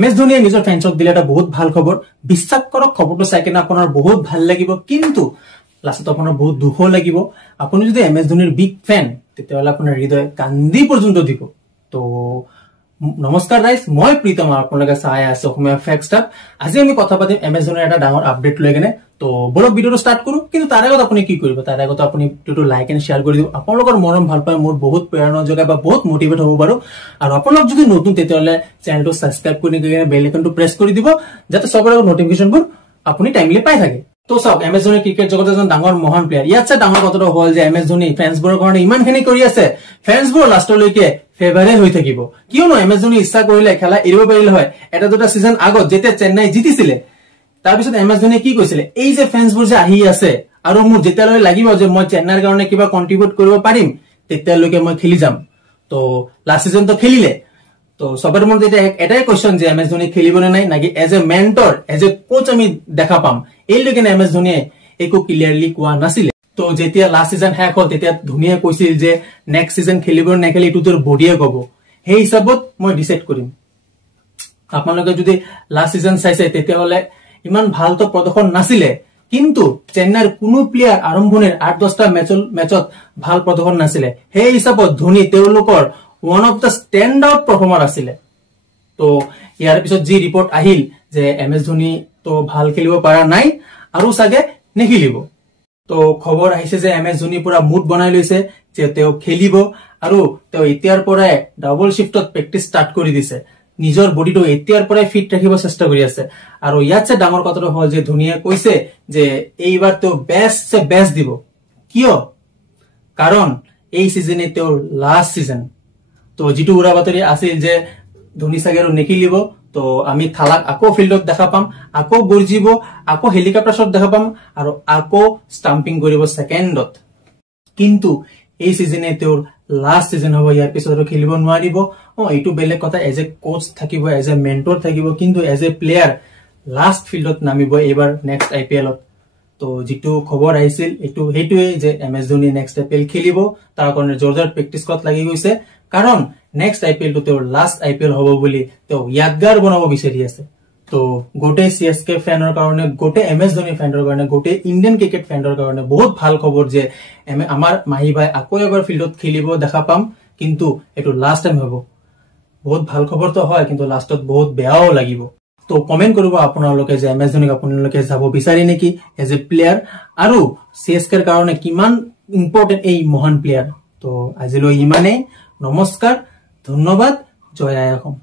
MS ধোনিয়ে নিজৰ ফেন্সক দিলে এটা বহুত ভাল খবৰ বিশ্বাস কৰক খবৰটো চাই কিনে আপোনাৰ বহুত ভাল লাগিব কিন্তু লাষ্টত আপোনাৰ বহুত দুখ লাগিব আপুনি যদি MS ধোনিৰ বিগ ফ্যান তেতিয়াহলে আপোনাৰ হৃদয় কান্দি পৰ্যন্ত দিব তো নমস্কাৰ গাইস মই প্ৰীতম আপোনালোকে চাই আছে অসমীয়া ফেক্ট ষ্টাফ আজি আমি কথা পাতিম MS ধোনিৰ এটা ডাঙৰ আপডেট লৈ কেনে তো বলক ভিডিওটো স্টাৰ্ট কৰো কিন্তু তাৰ আগত আপুনি কি কৰিব তাৰ আগত আপুনি ভিডিওটো লাইক এন্ড শেয়াৰ কৰি দিও আপোনালোকৰ মৰম ভাল পায় মোৰ বহুত প্ৰেৰণা যোগায় বা বহুত মোটিভেট হ'ব বাৰু আৰু আপোনালোক যদি নতুন তেতিয়াহলে চেনেলটো সাবস্ক্ৰাইব কৰি কিনে বেল আইকনটো প্ৰেছ কৰি দিব যাতে সবৰ আগত নটিফিকেশনবোৰ আপুনি টাইমলি পাই থাকে তো সব MS ধোনি ক্ৰিকেট জগতৰ এজন ডাঙৰ মহান প্লেয়াৰ ইয়াতছে ডাঙৰ কথাটো হ'ল যে MS ধোনি ফ্যান্সবোৰৰ কাৰণে ইমানখিনি কৰি আছে ফ্যান্সবোৰ লাষ্টলৈকে ফেভাৰে হৈ থাকিব কিয়নো MS ধোনি ইচ্ছা কৰিলে খেলা এৰিব পাৰিলে হয় এটা দুটা সিজন আগত যেতিয়া চেন্নাই জিতিছিলে তাৰ পিছত MS ধোনি কি কৈছিলে এই যে ফ্যান্সবোৰ যে আহি আছে আৰু মোৰ যেতিয়ালৈ লাগিব যে মই চেন্নাইৰ কাৰণে কিবা কন্ট্ৰিবিউট কৰিব পাৰিম তেতিয়ালৈকে মই খেলি যাম তো লাষ্ট সিজন তো খেলিলে তো সবৰ মনতে এটাই কোৱেশ্চন যে MS ধোনি খেলিবনে নাই নাকি as a mentor as a coach আমি দেখা পাম এই লৈকে MS ধোনিয়ে একো ক্লিয়াৰলি কোৱা নাছিলে তো যেতিয়া লাষ্ট সিজন শেষ হ'ল তেতিয়া ধোনিয়ে কৈছিল যে নেক্সট সিজন খেলিব নেখেলি এটো তোৰ বডিয়ে কব সেই হিচাপত মই ডিসাইড কৰিম আপোনালোকে যদি লাষ্ট সিজন চাইছে তেতিয়াহলে ইমান ভাল তো প্ৰদৰ্শন নাছিলে কিন্তু চেন্নাইৰ কোনো প্লেয়াৰ আৰম্ভণিৰ 8-10টা মেচত ভাল প্ৰদৰ্শন নাছিলে সেই হিচাপত ধোনি তেওঁলোকৰ one of the stand out performer আছিলে তো ইয়াৰ পিছত যি ৰিপৰ্ট আহিল যে MS ধোনি তো ভাল খেলিব পাৰা নাই আৰু সাগে নেখেলিব তো খবৰ আহিছে যে MS ধোনি পুৰা মুড বনাই লৈছে যে তেও খেলিব আৰু তেও এতিয়াৰ পৰাই ডাবল শিফটত প্ৰেক্টিস স্টাৰ্ট কৰি দিছে নিজৰ বডিটো এতিয়াৰ পৰাই ফিট ৰাখিব চেষ্টা কৰি আছে আৰু ইয়াতছে ডাঙৰ কথাটো হ'ল যে ধোনিয়ে কৈছে যে এইবাৰ তো বেষ্ট দিব কিয় কাৰণ এই সিজনে তেও লাষ্ট সিজন তো যেটো উৰা বাতৰি আছিল যে ধোনি সাগেৰ নেখেলিব তো আমি থালাক আকৌ ফিল্ডত দেখা পাম আকৌ গৰ্জিব আকৌ হেলিকপ্টাৰ শট দেখা পাম আৰু আকৌ ষ্টাম্পিং কৰিব সেকেন্ডত কিন্তু এই সিজনে তেওঁৰ লাষ্ট সিজন হ'ব ইয়াৰ পিছত খেলিব নোৱাৰিব এইটো বেলেগ কথা এজ এ কোচ থাকিব এজ এ মেন্টৰ থাকিব কিন্তু এজ এ প্লেয়াৰ লাষ্ট ফিল্ডত নামিব এবাৰ নেক্সট IPL-ত তো যেটো খবৰ আহিছিল এটো হেতুৱে যে MS ধোনি নেক্সট IPL খেলিব তাৰ কাৰণে জোৰদাৰ প্ৰেক্টিস কত লাগি গৈছে কাৰণ নেক্সট IPL তো তেওঁৰ লাষ্ট IPL হ'ব বুলি তো ইয়াদগাৰ বনাব বিচাৰি আছে তো গোটে CSK ফ্যানৰ কাৰণে গোটে MS ধোনি ফ্যানৰ কাৰণে গোটে ইন্ডিয়ান ক্ৰিকেট ফ্যানৰ কাৰণে বহুত ভাল খবৰ যে আমাৰ মাহি ভাই আকৌ এবাৰ ফিল্ডত খেলিব দেখা পাম কিন্তু এটো লাষ্ট টাইম হ'ব বহুত ভাল খবৰ তো হয় কিন্তু লাষ্টত বহুত বেয়াও লাগিব তো কমেন্ট কৰিব আপোনালোকে যে MS ধোনিক আপোনালোকে যাব বিচাৰি নেকি এজ এ প্লেয়াৰ আৰু CSK ৰ কাৰণে কিমান ইম্পৰ্টেন্ট এই মহান প্লেয়াৰ তো আজিলৈ ইমানে নমস্কাৰ ধন্যবাদ জয় আই অসম।